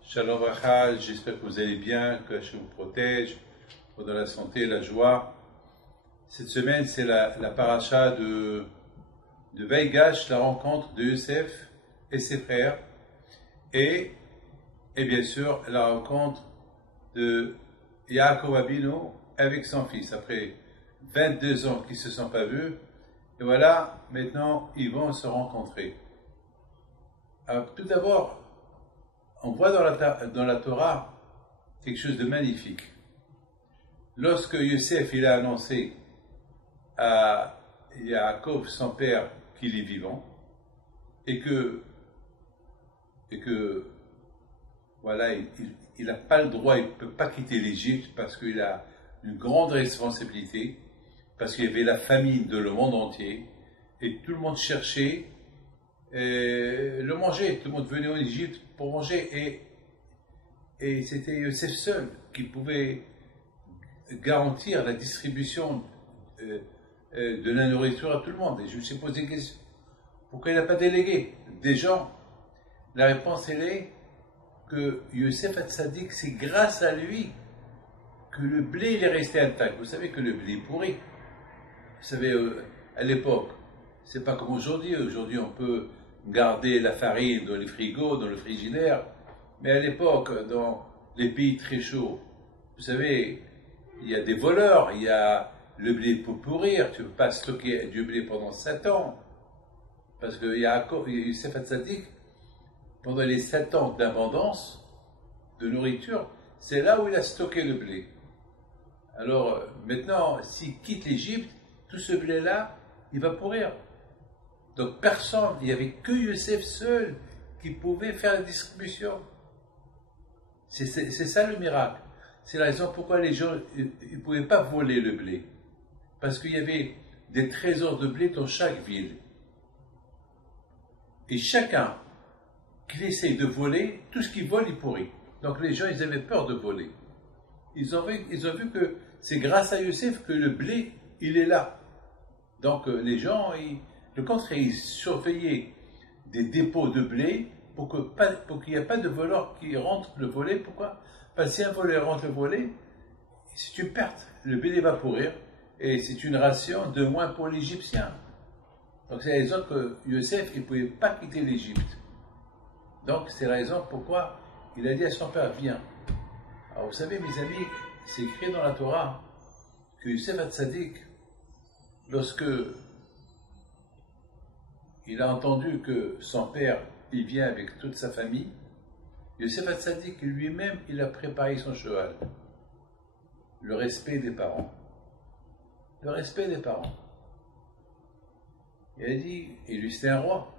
Shalom Rachel, j'espère que vous allez bien, que Hachem vous protège, pour de la santé et la joie. Cette semaine, c'est la paracha de Vaïgash, la rencontre de Yosef et ses frères, et bien sûr la rencontre de Yaakov Abinu avec son fils, après 22 ans qu'ils ne se sont pas vus, et voilà, maintenant ils vont se rencontrer. Alors, tout d'abord, on voit dans la Torah quelque chose de magnifique. Lorsque Yosef il a annoncé à Yaakov, son père, qu'il est vivant, et que voilà, il n'a pas le droit, il ne peut pas quitter l'Égypte parce qu'il a une grande responsabilité, parce qu'il y avait la famine de le monde entier, et tout le monde cherchait le manger, tout le monde venait en Égypte pour manger, et c'était Yosef seul qui pouvait garantir la distribution de la nourriture à tout le monde. Et je me suis posé une question, pourquoi il n'a pas délégué des gens? La réponse elle est que Yosef Hatzadik, c'est grâce à lui que le blé il est resté intact. Vous savez que le blé est pourri. Vous savez, à l'époque, c'est pas comme aujourd'hui. Aujourd'hui, on peut garder la farine dans les frigos, dans le frigidaire. Mais à l'époque, dans les pays très chauds, vous savez, il y a des voleurs, il y a le blé peut pourrir. Tu ne peux pas stocker du blé pendant 7 ans. Parce que Yosef Hatzadik, pendant les 7 ans d'abondance de nourriture, c'est là où il a stocké le blé. Alors maintenant, s'il quitte l'Égypte, tout ce blé-là, il va pourrir. Donc personne, il n'y avait que Yosef seul qui pouvait faire la distribution. C'est ça le miracle. C'est la raison pourquoi les gens ne pouvaient pas voler le blé. Parce qu'il y avait des trésors de blé dans chaque ville. Et chacun qui essaye de voler, tout ce qu'il vole, il pourrit. Donc les gens, ils avaient peur de voler. Ils ont vu que c'est grâce à Yosef que le blé, il est là. Donc les gens, le contraire, ils surveillaient des dépôts de blé pour qu'il n'y ait pas de voleurs qui rentrent le voler. Pourquoi? Parce que si un voleur rentre le voler, c'est une perte. Le blé va pourrir et c'est une ration de moins pour l'Égyptien. Donc c'est la raison que Yosef, il ne pouvait pas quitter l'Égypte. Donc c'est la raison pourquoi il a dit à son père, viens. Alors vous savez mes amis, c'est écrit dans la Torah que Yosef Hatzadik, lorsque il a entendu que son père, il vient avec toute sa famille, Yosef Hatzadik lui-même, il a préparé son cheval. Le respect des parents. Le respect des parents. Il a dit, et lui c'était un roi,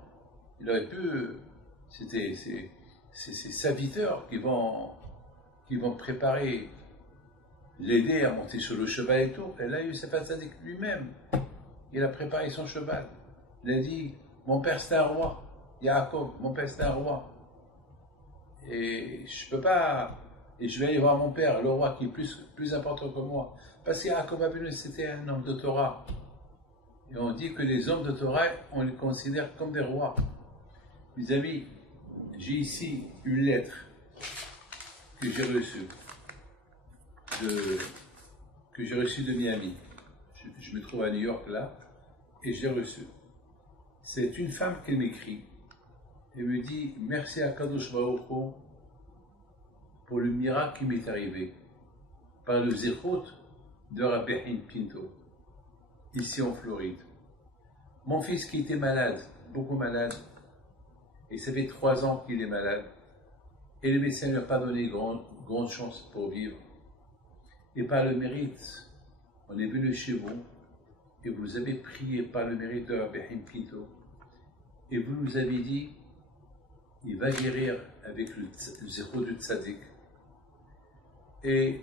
il aurait pu, c'est ses serviteurs qui vont préparer, l'aider à monter sur le cheval et tout. Et là, Yosef Hatzadik lui-même, il a préparé son cheval. Il a dit, mon père c'est un roi, Yaakov, mon père c'est un roi. Et je peux pas, et je vais aller voir mon père, le roi qui est plus important que moi. Parce que Yaakov Abinu, c'était un homme de Torah. Et on dit que les hommes de Torah, on les considère comme des rois. Mes amis, j'ai ici une lettre que j'ai reçue de Miami. Je me trouve à New York là, et je l'ai reçue. C'est une femme qui m'écrit et me dit merci à Kadosh Baruch Hu pour le miracle qui m'est arrivé par le zéchut de Rabbi Pinto, ici en Floride. Mon fils qui était malade, beaucoup malade, et ça fait 3 ans qu'il est malade, et le médecin ne lui a pas donné grande chance pour vivre. Et par le mérite, on est venu chez vous, et vous avez prié par le mérite de Rabbi Pinto, et vous nous avez dit, il va guérir avec le zéro du tzaddik. Et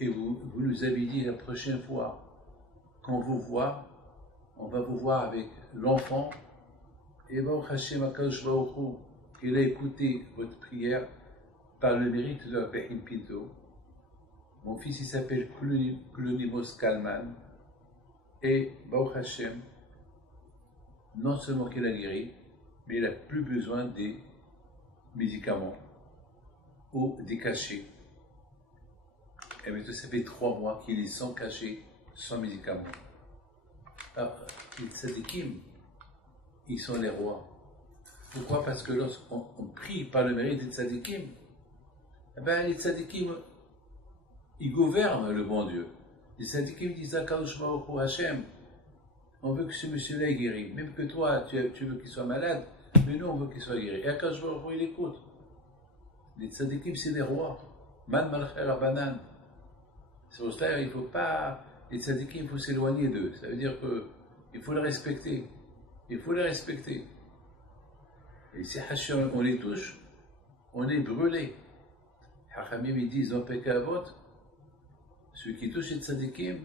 vous nous avez dit la prochaine fois qu'on vous voit, on va vous voir avec l'enfant. Et Baruch Hashem HaKadosh Baruch Hu, il a écouté votre prière par le mérite de Rabbi Pinto. Mon fils il s'appelle Klonimos Kalman. Et Baruch Hashem, non seulement qu'il a guéri, mais il n'a plus besoin des médicaments ou des cachets. Et maintenant, ça fait 3 mois qu'il est sans cachet, sans médicaments. Alors, les tzadikim, ils sont les rois. Pourquoi? Parce que lorsqu'on prie par le mérite des tzadikim, eh ben, les tzadikim, ils gouvernent le bon Dieu. Les tzadikim disent à Kadosh Baruch Hu Hashem, on veut que ce monsieur-là est guéri. Même que toi, tu veux qu'il soit malade, mais nous, on veut qu'il soit guéri. Et Akadosh Baruch Hu, il écoute. Les tzadikim, c'est des rois. Man malcher abanan. C'est pour cela qu'il ne faut pas. Les tzadikim, il faut s'éloigner d'eux. Ça veut dire qu'il faut les respecter. Il faut les respecter. Et si Hachem, on les touche, on est brûlé. Hachamim, ils disent dans Pekavot, celui qui touche les tzadikim,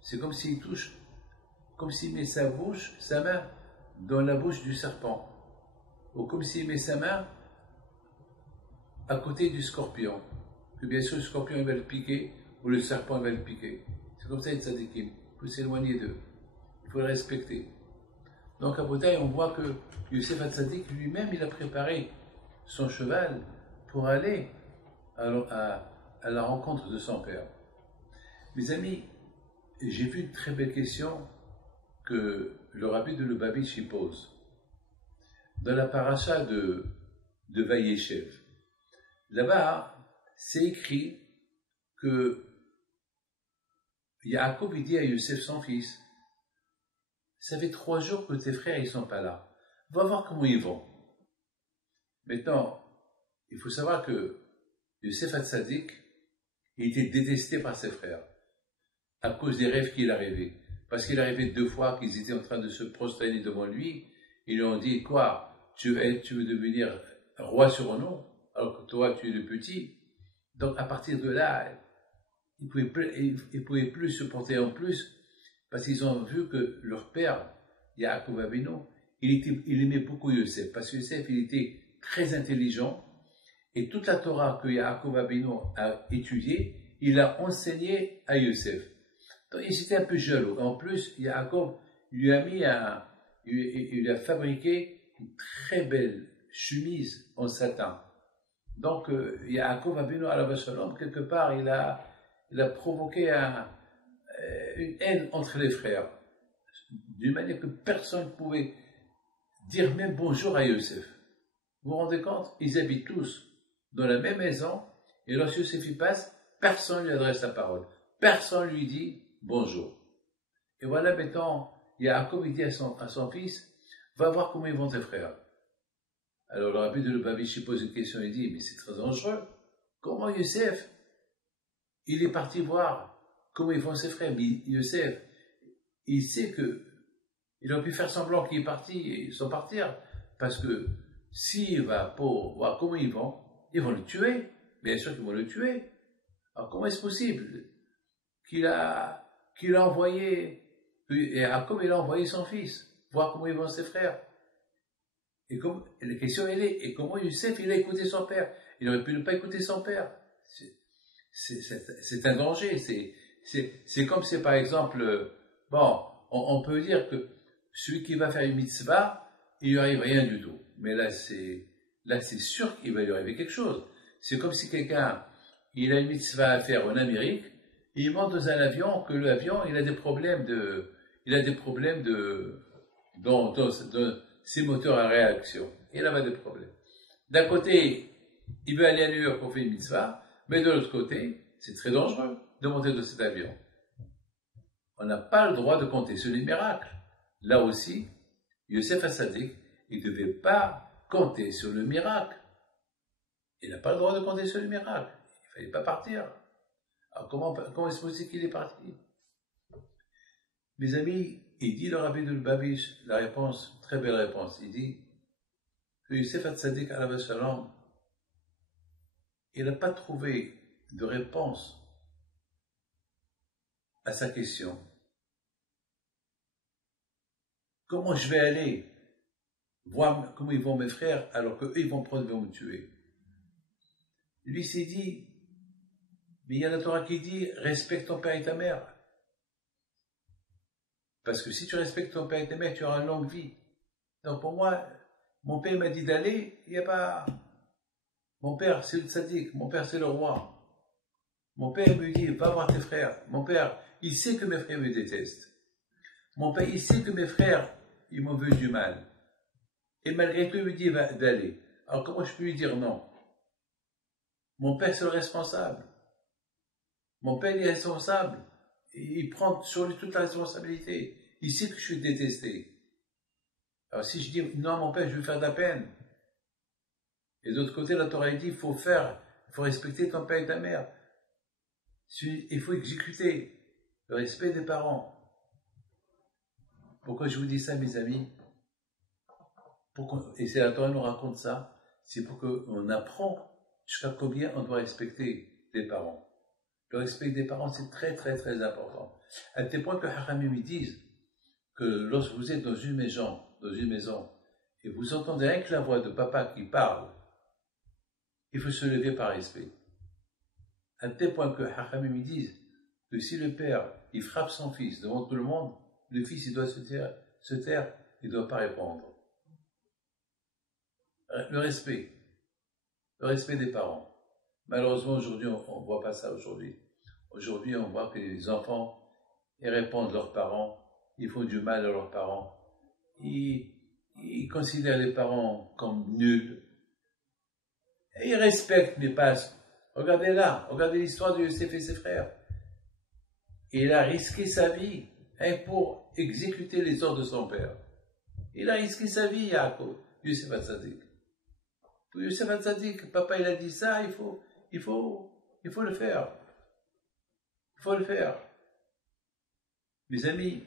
c'est comme s'il touche, comme s'il met sa bouche, sa main, dans la bouche du serpent. Ou comme s'il met sa main à côté du scorpion. Que bien sûr, le scorpion il va le piquer, ou le serpent il va le piquer. C'est comme ça les tzadikim. Il faut s'éloigner d'eux. Il faut les respecter. Donc à Boutaï, on voit que Yosef Hatzadik lui-même, il a préparé son cheval pour aller à la rencontre de son père. Mes amis, j'ai vu une très belle question que le rabbi de Lubavitch y pose. Dans la paracha de Vayeshev, là-bas, c'est écrit que Yaakov dit à Yosef, son fils, ça fait 3 jours que tes frères ne sont pas là. Va voir comment ils vont. Maintenant, il faut savoir que Yosef Hatzadik, il était détesté par ses frères à cause des rêves qu'il a rêvés. Parce qu'il a rêvé 2 fois qu'ils étaient en train de se prosterner devant lui. Ils lui ont dit, quoi, tu veux devenir roi sur nous, alors que toi tu es le petit. Donc à partir de là, ils ne pouvaient plus supporter en plus, parce qu'ils ont vu que leur père, Yaakov Avinu, il aimait beaucoup Yosef, parce que Yosef, il était très intelligent, et toute la Torah que Yaakov Avinu a étudiée, il a enseigné à Yosef. Donc il était un peu jaloux. En plus, Yaakov lui a il a fabriqué une très belle chemise en satin. Donc Yaakov Avinu alav shalom, quelque part, il a provoqué une haine entre les frères, d'une manière que personne ne pouvait dire même bonjour à Yosef. Vous vous rendez compte? Ils habitent tous dans la même maison, et lorsque Yosef y passe, personne ne lui adresse la parole. Personne ne lui dit bonjour. Et voilà maintenant, Yaakov dit à son fils, va voir comment ils vont tes frères. Alors le rabbi de Lubavitch pose une question, il dit, mais c'est très dangereux. Comment Yosef, il est parti voir comment ils vont ses frères? Mais Yosef, il sait il aurait pu faire semblant qu'il est parti sans partir, parce que s'il va pour voir comment ils vont le tuer. Bien sûr qu'ils vont le tuer. Alors comment est-ce possible qu'il a envoyé, et comme il a envoyé son fils, voir comment ils vont ses frères? Et comme la question elle est, et comment Youssef il a écouté son père? Il aurait pu ne pas écouter son père. C'est un danger. C'est comme si par exemple, bon, on peut dire que celui qui va faire une mitzvah, il lui arrive rien du tout. Mais là c'est sûr qu'il va lui arriver quelque chose. C'est comme si quelqu'un, il a une mitzvah à faire en Amérique, et il monte dans un avion, que l'avion, il a des problèmes dans ses moteurs à réaction. Il a des problèmes. D'un côté, il veut aller à New York pour faire une mitzvah, mais de l'autre côté, c'est très dangereux de monter dans cet avion. On n'a pas le droit de compter sur les miracles. Là aussi, Yosef Hatzadik, il ne devait pas compter sur le miracle. Il n'a pas le droit de compter sur le miracle. Il ne fallait pas partir. Alors comment est-ce possible qu'il est parti? Mes amis, il dit le rabbi de Lubavitch, la réponse, très belle réponse, il dit que Yosef Hatzadik alav shalom, il n'a pas trouvé de réponse à sa question. Comment je vais aller voir comment ils vont mes frères alors qu'eux ils vont prendre, ils vont me tuer? Lui s'est dit, mais il y a la Torah qui dit, respecte ton père et ta mère. Parce que si tu respectes ton père et ta mère, tu auras une longue vie. Donc pour moi, mon père m'a dit d'aller, il n'y a pas... Mon père, c'est le tzaddik, mon père, c'est le roi. Mon père me dit, va voir tes frères. Mon père, il sait que mes frères me détestent. Mon père, il sait que mes frères, ils m'ont veulent du mal. Et malgré tout, il me dit d'aller. Alors comment je peux lui dire non? Mon père, c'est le responsable. Mon père, il est responsable. Il prend sur lui toute la responsabilité. Il sait que je suis détesté. Alors si je dis, non, mon père, je vais faire de la peine. Et d'autre côté, la Torah dit, il faut respecter ton père et ta mère. Il faut exécuter le respect des parents. Pourquoi je vous dis ça, mes amis? Et c'est la Torah nous raconte ça. C'est pour qu'on apprend jusqu'à combien on doit respecter les parents. Le respect des parents, c'est très, très, très important. À tel point que Haramim disent que lorsque vous êtes dans une maison, et vous entendez rien que la voix de papa qui parle, il faut se lever par respect. À tel point que Haramim disent que si le père, il frappe son fils devant tout le monde, le fils, il doit se taire, il ne doit pas répondre. Le respect des parents. Malheureusement, aujourd'hui, on ne voit pas ça aujourd'hui. Aujourd'hui, on voit que les enfants, ils répondent à leurs parents, ils font du mal à leurs parents, ils considèrent les parents comme nuls, et ils respectent les passes. Regardez là, regardez l'histoire de Yosef et ses frères. Il a risqué sa vie pour exécuter les ordres de son père. Il a risqué sa vie, Yaakov, Yosef Hatzadik. Pour Yosef Hatzadik, papa il a dit ça, il faut le faire. Il faut le faire. Mes amis,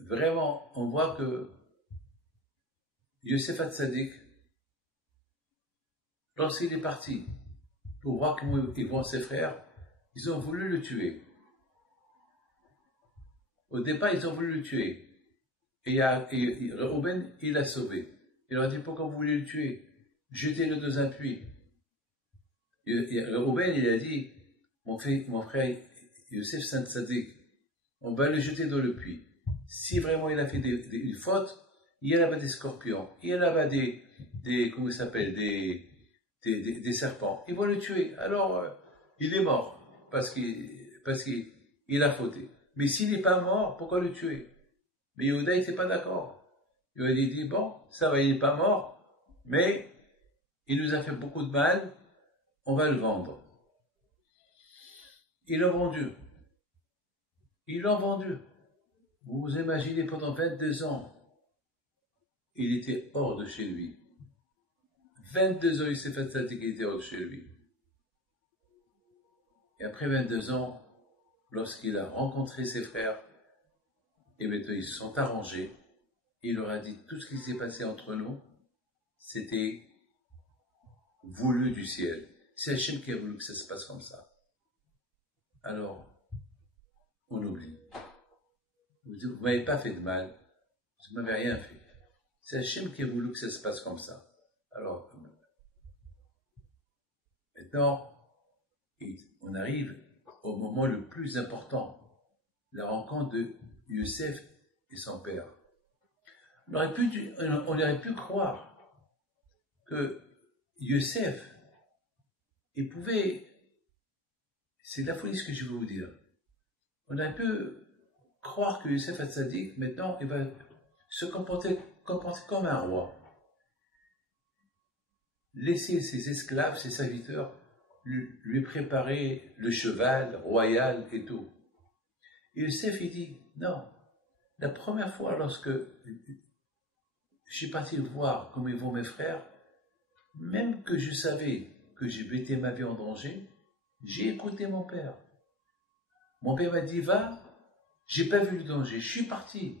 vraiment, on voit que Yosef Hatzadik, lorsqu'il est parti pour voir comment ils vont ses frères, ils ont voulu le tuer. Au départ, ils ont voulu le tuer. Et Reuben, il l'a sauvé. Il leur a dit, pourquoi vous voulez le tuer? Jetez-le dans un puits. Reuben, il a dit, mon frère Yosef Tzaddik, on va le jeter dans le puits. Si vraiment il a fait une faute, il y a là-bas des scorpions, il y a là-bas comment ça s'appelle, des serpents. Ils vont le tuer. Alors, il est mort parce qu'il a fauté. Mais s'il n'est pas mort, pourquoi le tuer? Mais Yehuda n'était pas d'accord. Il a dit, bon, ça va, il n'est pas mort, mais il nous a fait beaucoup de mal, on va le vendre. Ils l'ont vendu. Vous vous imaginez, pendant 22 ans, il était hors de chez lui. 22 ans, il s'est fait ça qu'il était hors de chez lui. Et après 22 ans, lorsqu'il a rencontré ses frères, et maintenant ils se sont arrangés, il leur a dit tout ce qui s'est passé entre nous, c'était voulu du ciel. C'est Hachem qui a voulu que ça se passe comme ça. Alors, on oublie. Vous ne m'avez pas fait de mal, vous ne m'avez rien fait. C'est Hachem qui a voulu que ça se passe comme ça. Alors, maintenant, on arrive au moment le plus important, la rencontre de Yosef et son père. On aurait pu croire que Yosef, il pouvait, c'est de la folie ce que je vais vous dire, on aurait pu croire que Yosef Hatzadik, maintenant, il va se comporter comme un roi. Laisser ses esclaves, ses serviteurs, lui préparer le cheval royal et tout. Et Yosef, il dit, non, la première fois lorsque je suis parti voir comment ils vont mes frères, même que je savais que j'ai mettais ma vie en danger, j'ai écouté mon père. Mon père m'a dit, va, j'ai pas vu le danger, je suis parti.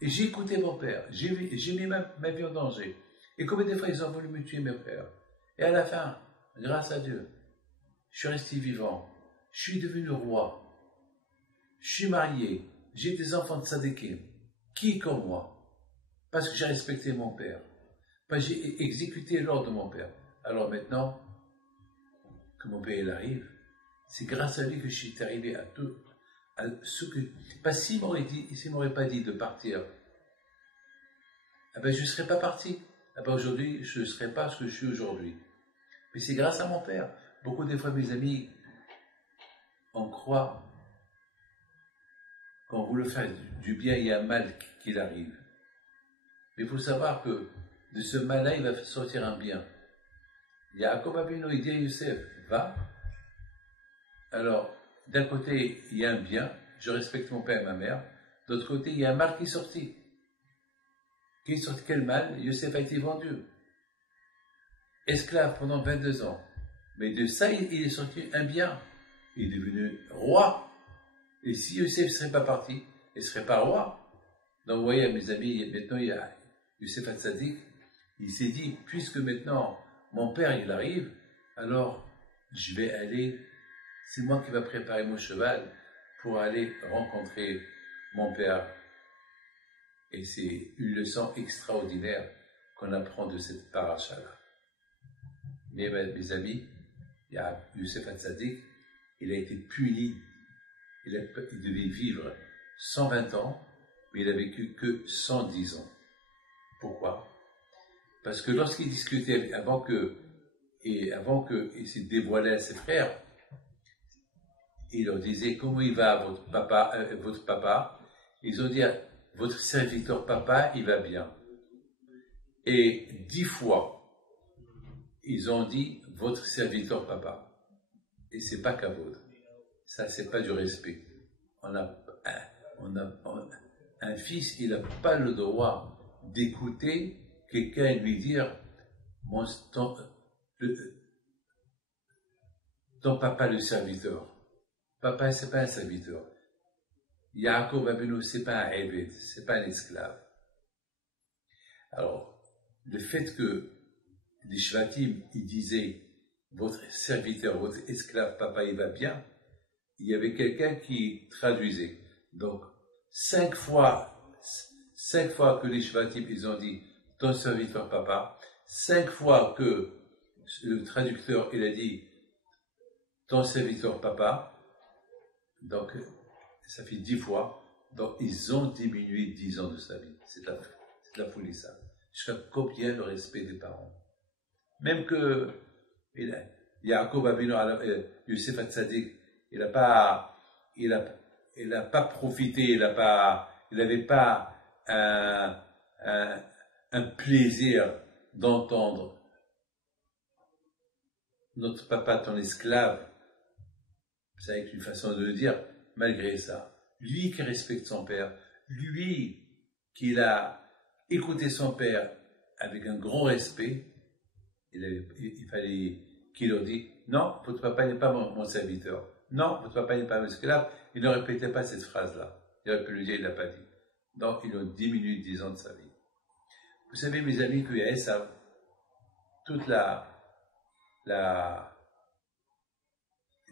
Et j'ai écouté mon père, j'ai mis ma vie en danger. Et combien de fois ils ont voulu me tuer, mes frères? Et à la fin, grâce à Dieu, je suis resté vivant, je suis devenu roi, je suis marié, j'ai des enfants de tzadikim. Qui comme moi? Parce que j'ai respecté mon père, parce que j'ai exécuté l'ordre de mon père. Alors maintenant que mon père il arrive, c'est grâce à lui que je suis arrivé Parce s'il m'aurait pas dit de partir, eh ben, je ne serais pas parti. Eh ben, aujourd'hui, je ne serais pas ce que je suis aujourd'hui. Mais c'est grâce à mon père. Beaucoup des fois, mes amis, on croit qu'on veut faire du bien, il y a un mal qui arrive. Mais il faut savoir que de ce mal-là, il va sortir un bien. Yaakov Avinu, il dit à Youssef, va. Alors, d'un côté, il y a un bien, je respecte mon père et ma mère. D'autre côté, il y a un mal qui est sorti. Qui est sorti quel mal? Youssef a été vendu. Esclave pendant 22 ans. Mais de ça, il est sorti un bien. Il est devenu roi. Et si Youssef ne serait pas parti, il ne serait pas roi. Donc, vous voyez, mes amis, maintenant, il y a Youssef Hatzadik. Il s'est dit, puisque maintenant, mon père, il arrive, alors, je vais aller, c'est moi qui va préparer mon cheval pour aller rencontrer mon père. Et c'est une leçon extraordinaire qu'on apprend de cette paracha-là. Mais mes amis, il y a Youssef Hatzadik, il a été puni. Il devait vivre 120 ans, mais il a vécu que 110 ans. Pourquoi? Parce que lorsqu'il discutait, avant qu'il s'est dévoilé à ses frères, il leur disait comment il va votre papa. Ils ont dit votre serviteur papa, il va bien. Et 10 fois, ils ont dit votre serviteur papa. Et c'est pas Kavod. Ça, c'est pas du respect. Un fils, il n'a pas le droit d'écouter quelqu'un lui dire ton papa le serviteur. Papa, c'est pas un serviteur. Yaakov Avinu, c'est pas un Eved, c'est pas un esclave. Alors, le fait que les Shvatim, ils disaient votre serviteur, votre esclave, papa, il va bien, il y avait quelqu'un qui traduisait. Donc, 5 fois que les Shvatim, ils ont dit ton serviteur papa, 5 fois que le traducteur, il a dit ton serviteur papa, donc ça fait 10 fois, donc ils ont diminué 10 ans de sa vie. C'est de la folie ça. Jusqu'à copier le respect des parents. Même que Yaakov Avinu, Youssef Hatzadik, il n'a pas profité, il n'avait pas un plaisir d'entendre notre papa, ton esclave. Vous savez qu'une façon de le dire, malgré ça, lui qui respecte son père, lui qui a écouté son père avec un grand respect, il fallait qu'il leur dise non, votre papa n'est pas mon serviteur. Non, votre papa n'est pas mon esclave. Il ne répétait pas cette phrase-là. Il aurait pu le dire, il ne l'a pas dit. Donc, ils ont diminué 10 ans de sa vie. Vous savez, mes amis, qu'il y a Esav, toute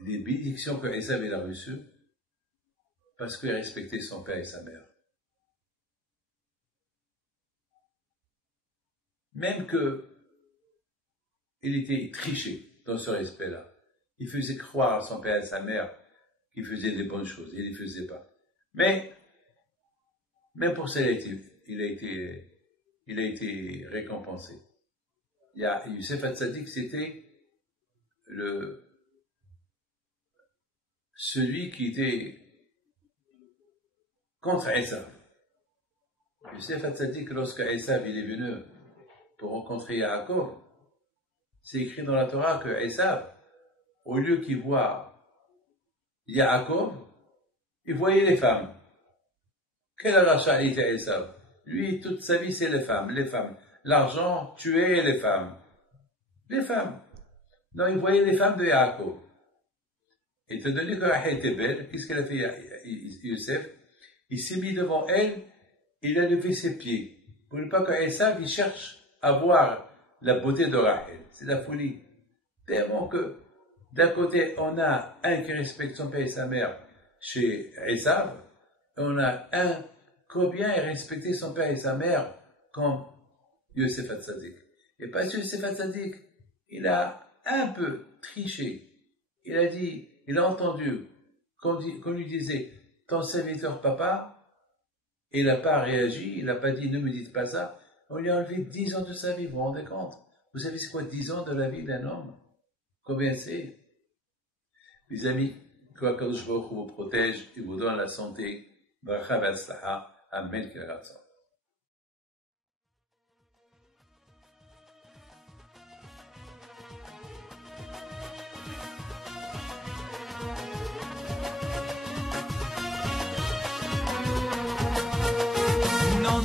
les bénédictions que Esav a reçues, parce qu'il respectait son père et sa mère. Même qu'il était triché dans ce respect-là. Il faisait croire à son père et à sa mère qu'il faisait des bonnes choses, et il ne les faisait pas. Mais, même pour ça, il a été récompensé. Il y a Youssef Hatzadik, c'était celui qui était contre Esav. Youssef Hatzadik, lorsque Esav est venu pour rencontrer Yaakov, c'est écrit dans la Torah que Esav, au lieu qu'il voit Yaakov, il voyait les femmes. Quelle rachat était Esav? Lui, toute sa vie, c'est les femmes. L'argent, tuer les femmes. Les femmes. Non, il voyait les femmes de Yaakov. Étant donné que Rachel était belle, qu'est-ce qu'elle a fait, Youssef? Il s'est mis devant elle, il a levé ses pieds. Pour ne pas que Esav, il cherche à voir la beauté de Rachel. C'est la folie. Tellement que, d'un côté, on a un qui respecte son père et sa mère chez Esav, et on a un combien il respectait son père et sa mère comme Youssef Hatzadik. Et parce que Youssef Hatzadik, il a un peu triché. Il a entendu qu'on lui disait ton serviteur papa, il n'a pas réagi, il n'a pas dit ne me dites pas ça. On lui a enlevé 10 ans de sa vie, vous vous rendez compte? Vous savez c'est quoi 10 ans de la vie d'un homme? Combien c'est? Mes amis, que Akadosh Baruch Hu vous protège et vous donne la santé. Bracha v'atzlacha. Amen. Non,